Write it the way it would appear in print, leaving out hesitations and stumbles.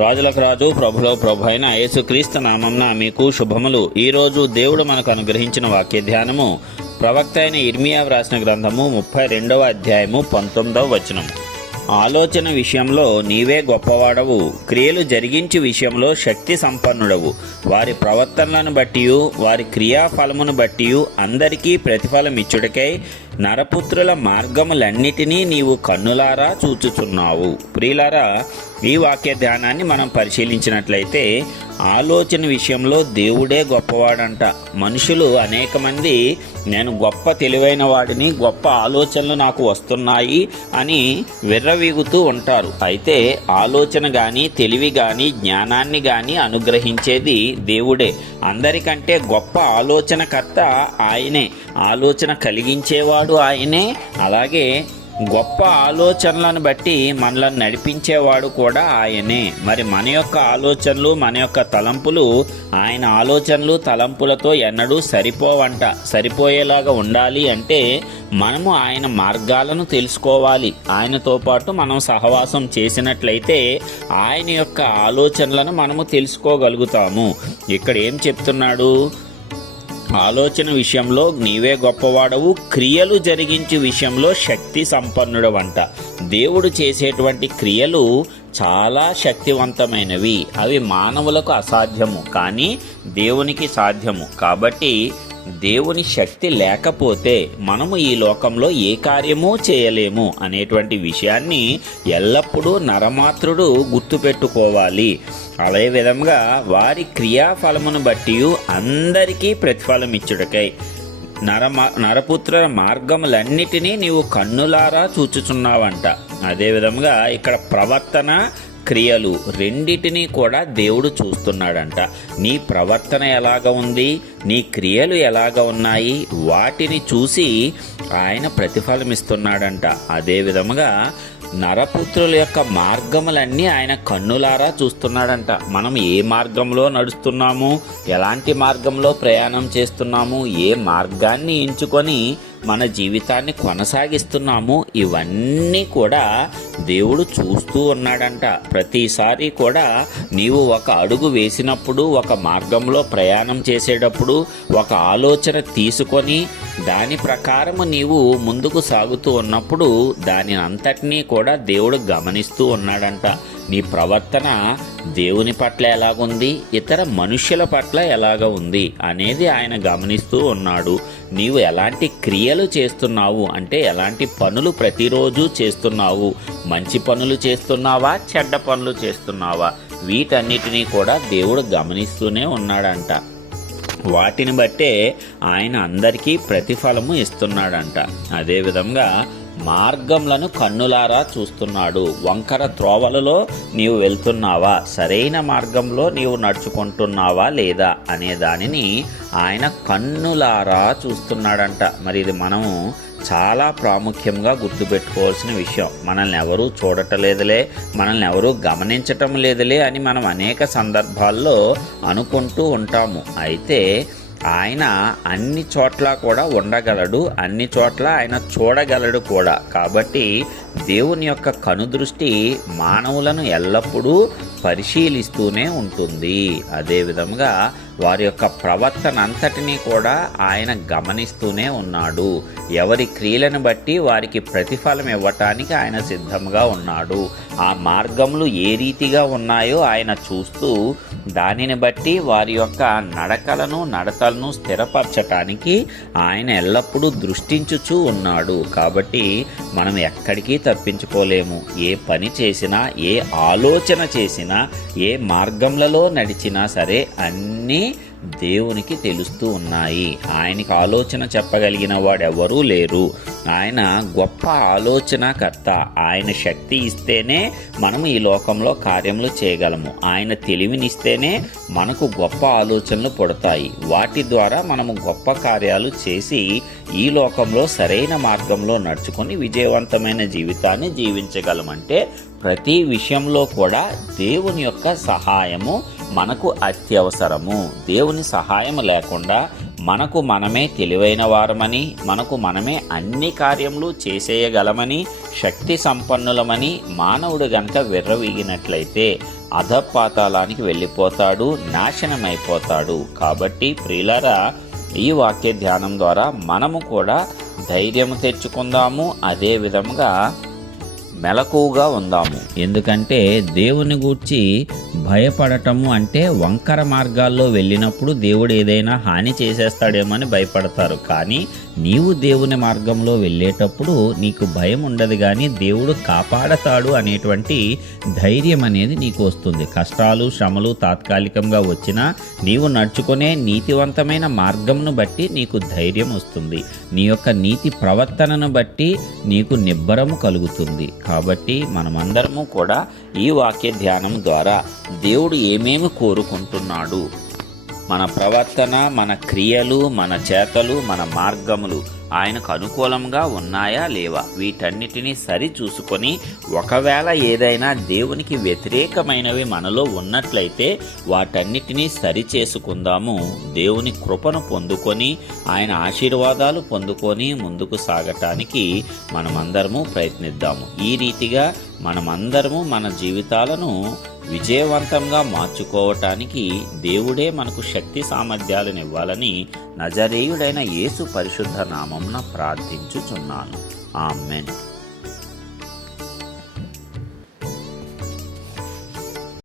రాజులకు రాజు ప్రభులో ప్రభు అయిన యేసుక్రీస్తు నామంన మీకు శుభములు. ఈరోజు దేవుడు మనకు అనుగ్రహించిన వాక్య ధ్యానము ప్రవక్త అయిన ఇర్మియా వ్రాసిన గ్రంథము 32వ అధ్యాయము 19వ వచనం. ఆలోచన విషయంలో నీవే గొప్పవాడవు, క్రియలు జరిగించి విషయంలో శక్తి సంపన్నుడవు. వారి ప్రవర్తనలను బట్టి వారి క్రియాఫలమును బట్టి అందరికీ ప్రతిఫలమిచ్చుటకై నరపుత్రుల మార్గములన్నిటినీ నీవు కన్నులారా చూచుచున్నావు. ప్రియులారా, ఈ వాక్య ధ్యానాన్ని మనం పరిశీలించినట్లయితే ఆలోచన విషయంలో దేవుడే గొప్పవాడంట. మనుషులు అనేక మంది నేను గొప్ప తెలివైన వాడిని, గొప్ప ఆలోచనలు నాకు వస్తున్నాయి అని విర్రవీగుతూ ఉంటారు. అయితే ఆలోచన కానీ తెలివి కానీ జ్ఞానాన్ని కానీ అనుగ్రహించేది దేవుడే. అందరికంటే గొప్ప ఆలోచనకర్త ఆయనే, ఆలోచన కలిగించేవాడు ఆయనే. అలాగే గొప్ప ఆలోచనలను బట్టి మనల్ని నడిపించేవాడు కూడా ఆయనే. మరి మన యొక్క ఆలోచనలు, మన యొక్క తలంపులు ఆయన ఆలోచనలు తలంపులతో ఎన్నడూ సరిపోవంట. సరిపోయేలాగా ఉండాలి అంటే మనము ఆయన మార్గాలను తెలుసుకోవాలి. ఆయనతో పాటు మనం సహవాసం చేసినట్లయితే ఆయన యొక్క ఆలోచనలను మనము తెలుసుకోగలుగుతాము. ఇక్కడ ఏం చెప్తున్నాడు? ఆలోచన విషయంలో నీవే గొప్పవాడవు, క్రియలు జరిగించే విషయంలో శక్తి సంపన్నుడవంట. దేవుడు చేసేటువంటి క్రియలు చాలా శక్తివంతమైనవి. అవి మానవులకు అసాధ్యము, కానీ దేవునికి సాధ్యము. కాబట్టి దేవుని శక్తి లేకపోతే మనము ఈ లోకంలో ఏ కార్యమూ చేయలేము అనేటువంటి విషయాన్ని ఎల్లప్పుడూ నరమాత్రుడు గుర్తుపెట్టుకోవాలి. అదే విధంగా వారి క్రియాఫలమును బట్టి అందరికీ ప్రతిఫలం ఇచ్చుటకై నరపుత్రుల మార్గములన్నిటినీ నీవు కన్నులారా చూచుచున్నావంట. అదేవిధంగా ఇక్కడ ప్రవర్తన, క్రియలు రెండిటినీ కూడా దేవుడు చూస్తున్నాడంట. నీ ప్రవర్తన ఎలాగ ఉంది, నీ క్రియలు ఎలాగ ఉన్నాయి, వాటిని చూసి ఆయన ప్రతిఫలం ఇస్తున్నాడంట. అదేవిధంగా నరపుత్రుల యొక్క మార్గములన్నీ ఆయన కన్నులారా చూస్తున్నాడంట. మనం ఏ మార్గంలో నడుస్తున్నాము, ఎలాంటి మార్గంలో ప్రయాణం చేస్తున్నాము, ఏ మార్గాన్ని ఎంచుకొని మన జీవితాన్ని కొనసాగిస్తున్నాము, ఇవన్నీ కూడా దేవుడు చూస్తూ ఉన్నాడంట. ప్రతిసారి కూడా నీవు ఒక అడుగు వేసినప్పుడు, ఒక మార్గంలో ప్రయాణం చేసేటప్పుడు, ఒక ఆలోచన తీసుకొని దాని ప్రకారము నీవు ముందుకు సాగుతూ ఉన్నప్పుడు దాని అంతటినీ కూడా దేవుడు గమనిస్తూ ఉన్నాడంట. నీ ప్రవర్తన దేవుని పట్ల ఎలాగుంది, ఇతర మనుష్యుల పట్ల ఎలాగ ఉంది అనేది ఆయన గమనిస్తూ ఉన్నాడు. నీవు ఎలాంటి క్రియలు చేస్తున్నావు అంటే ఎలాంటి పనులు ప్రతిరోజు చేస్తున్నావు, మంచి పనులు చేస్తున్నావా, చెడ్డ పనులు చేస్తున్నావా, వీటన్నిటినీ కూడా దేవుడు గమనిస్తూనే ఉన్నాడంట. వాటిని బట్టే ఆయన అందరికీ ప్రతిఫలము ఇస్తున్నాడంట. అదేవిధంగా మార్గంలను కన్నులారా చూస్తున్నాడు. వంకర త్రోవలలో నీవు వెళ్తున్నావా, సరైన మార్గంలో నీవు నడుచుకుంటున్నావా లేదా అనే దానిని ఆయన కన్నులారా చూస్తున్నాడంట. మరి ఇది మనము చాలా ప్రాముఖ్యంగా గుర్తుపెట్టుకోవాల్సిన విషయం. మనల్ని ఎవరూ చూడటలేదులే, మనల్ని ఎవరూ గమనించటం లేదులే అని మనం అనేక సందర్భాల్లో అనుకుంటూ ఉంటాము. అయితే ఆయన అన్ని చోట్ల కూడా ఉండగలడు, అన్ని చోట్ల ఆయన చూడగలడు కూడా. కాబట్టి దేవుని యొక్క కనుదృష్టి మానవులను ఎల్లప్పుడూ పరిశీలిస్తూనే ఉంటుంది. అదేవిధంగా వారి యొక్క ప్రవర్తన అంతటినీ కూడా ఆయన గమనిస్తూనే ఉన్నాడు. ఎవరి క్రియలను బట్టి వారికి ప్రతిఫలం ఇవ్వటానికి ఆయన సిద్ధంగా ఉన్నాడు. ఆ మార్గములు ఏ రీతిగా ఉన్నాయో ఆయన చూస్తూ దానిని బట్టి వారి యొక్క నడతలను స్థిరపరచటానికి ఆయన ఎల్లప్పుడూ దృష్టించుచూ ఉన్నాడు. కాబట్టి మనం ఎక్కడికి తప్పించుకోలేము. ఏ పని చేసినా, ఏ ఆలోచన చేసినా, ఏ మార్గంలో నడిచినా సరే అన్నీ దేవునికి తెలుస్తూ ఉన్నాయి. ఆయనకి ఆలోచన చెప్పగలిగిన వాడెవరూ లేరు. ఆయన గొప్ప ఆలోచనకర్త. ఆయన శక్తి ఇస్తేనే మనము ఈ లోకంలో కార్యములు చేయగలము. ఆయన తెలివినిస్తేనే మనకు గొప్ప ఆలోచనలు పుడతాయి. వాటి ద్వారా మనము గొప్ప కార్యాలు చేసి ఈ లోకంలో సరైన మార్గంలో నడుచుకొని విజయవంతమైన జీవితాన్ని జీవించగలమంటే ప్రతి విషయంలో కూడా దేవుని యొక్క సహాయము మనకు అత్యవసరము. దేవుని సహాయం లేకుండా మనకు మనమే తెలివైన వారమని, మనకు మనమే అన్ని కార్యములు చేసేయగలమని, శక్తి సంపన్నులమని మానవుడు గనక విర్రవీగినట్లయితే అధపాతాళానికి వెళ్ళిపోతాడు, నాశనమైపోతాడు. కాబట్టి ప్రియులారా, ఈ వాక్య ధ్యానం ద్వారా మనము కూడా ధైర్యం తెచ్చుకుందాము, అదే విధముగా మెలకువగా ఉందాము. ఎందుకంటే దేవుని గూర్చి భయపడటము అంటే వంకర మార్గాల్లో వెళ్ళినప్పుడు దేవుడు ఏదైనా హాని చేసేస్తాడేమని భయపడతారు. కానీ నీవు దేవుని మార్గంలో వెళ్ళేటప్పుడు నీకు భయం ఉండదు, కానీ దేవుడు కాపాడతాడు అనేటువంటి ధైర్యం అనేది నీకు వస్తుంది. కష్టాలు శ్రమలు తాత్కాలికంగా వచ్చినా నీవు నడుచుకునే నీతివంతమైన మార్గంను బట్టి నీకు ధైర్యం వస్తుంది. నీ యొక్క నీతి ప్రవర్తనను బట్టి నీకు నిబ్బరము కలుగుతుంది. కాబట్టి మనమందరము కూడా ఈ వాక్య ధ్యానం ద్వారా దేవుడు ఏమేమి కోరుకుంటున్నాడు, మన ప్రవర్తన, మన క్రియలు, మన చేతలు, మన మార్గములు ఆయనకు అనుకూలంగా ఉన్నాయా లేవా, వీటన్నిటినీ సరి చూసుకొని ఒకవేళ ఏదైనా దేవునికి వ్యతిరేకమైనవి మనలో ఉన్నట్లయితే వాటన్నిటినీ సరి చేసుకుందాము. దేవుని కృపను పొందుకొని ఆయన ఆశీర్వాదాలు పొందుకొని ముందుకు సాగటానికి మనమందరము ప్రయత్నిద్దాము. ఈ రీతిగా మనమందరము మన జీవితాలను విజయవంతంగా మార్చుకోవటానికి దేవుడే మనకు శక్తి సామర్థ్యాలను ఇవ్వాలని నజరేయుడైన యేసు పరిశుద్ధ నామమున ప్రార్థించుచున్నాను. ఆమేన్.